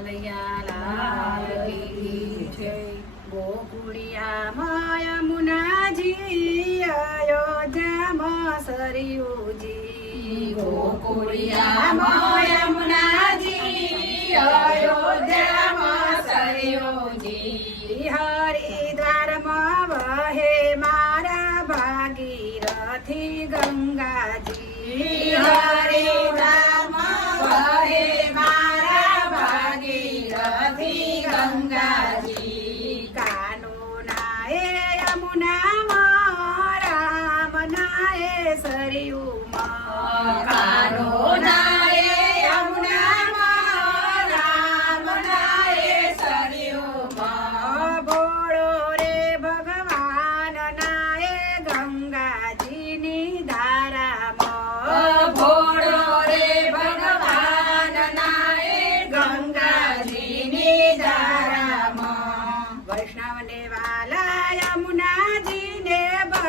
કનૈયા લાલ જય ગોકુળિયા માયા મુનાજી અયોધ્યામાં સરયુજી ગોકુળિયા માયા મુનાજી અયોધ્યામાં સરયુજી હરિદ્વારમાં સરયુમાં કાનોના એ યમુનામાં રામના એ સરયુમાં ભોળો રે ભગવાનના એ ગંગાજીની ધારામાં ભોળો રે યમુનાજીને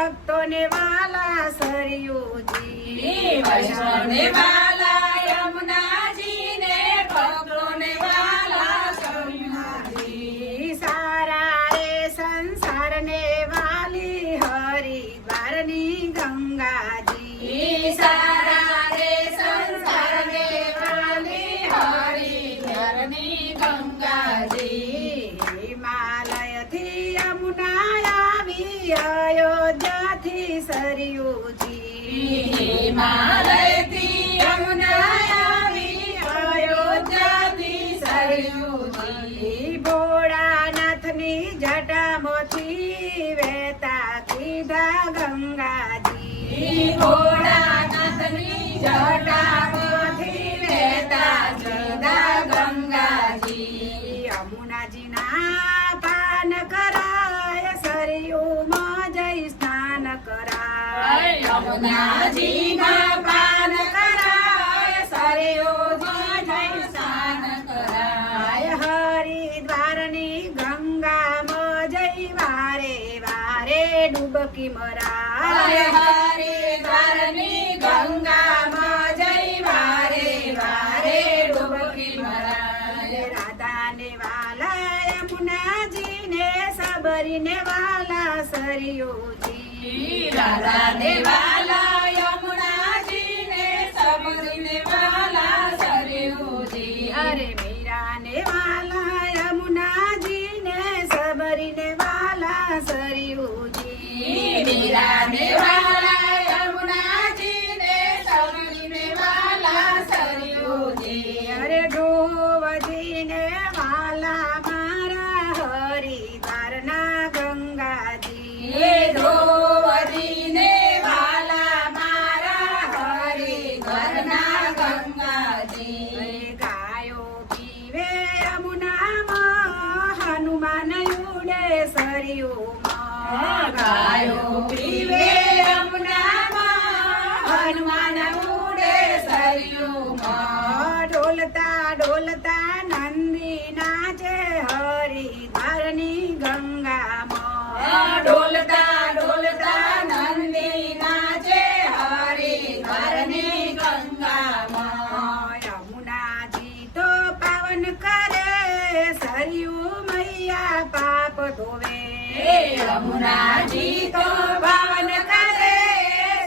ભક્તોને વાલા સરયુજી વૈષ્ણવને વાલા યમુનાજીને ભક્તોને વાલા સરયુજી સારા રે સંસારને વાલી હરિદ્વારની ગંગાજી સારા રે સંસારને વાલી હરિદ્વારની ગંગાજી હિમાલયથી યમુના આવી અયોધ્યાથી સરયુજી હિમાલયથી યમુના આવી અયોધ્યાથી સરયુજી ભોળાનાથની જટામાંથી વહેતા કીધા ગંગાજી. ભોળાનાથની જટામાંથી ગંગાજી. યમુનાજીના યમુનાજીના પાન કરાય સરયુમાં જઈ સ્નાન કરાય. હરિદ્વારની ગંગામાં જઈ વારે વારે ડૂબકી હરિદ્વારની સબરીને વાલા સરયુજી રાધાને વાલા યમુનાજીને સબરીને વાલા સરયુજી અરે મીરાને વાલા યમુનાજીને સબરીને વાલા સરયુજી મીરાને વાલા સરયુમાં ગાયો પીવે યમુનામાં હનુમાન ઉડે સરયુમાં ડોલતા ડોલતા નંદી નાચે હરિદ્વારની ગંગામાં મૈયા યમુનાજી તો પાવન કરે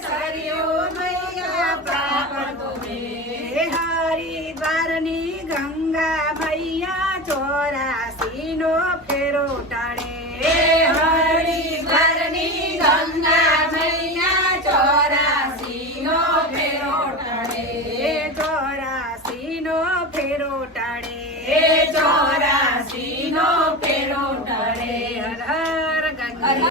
સરયુ મૈયા પાપ હરિદ્વારની ગંગા મૈયા ચોરાસી નો ફેરો ટાળે। હરિદ્વારની ગંગા મૈયા ચોરાસી નો ફેરો ટાળે। ચોરાસી નો ફેરો ટાળે। ચોરાસી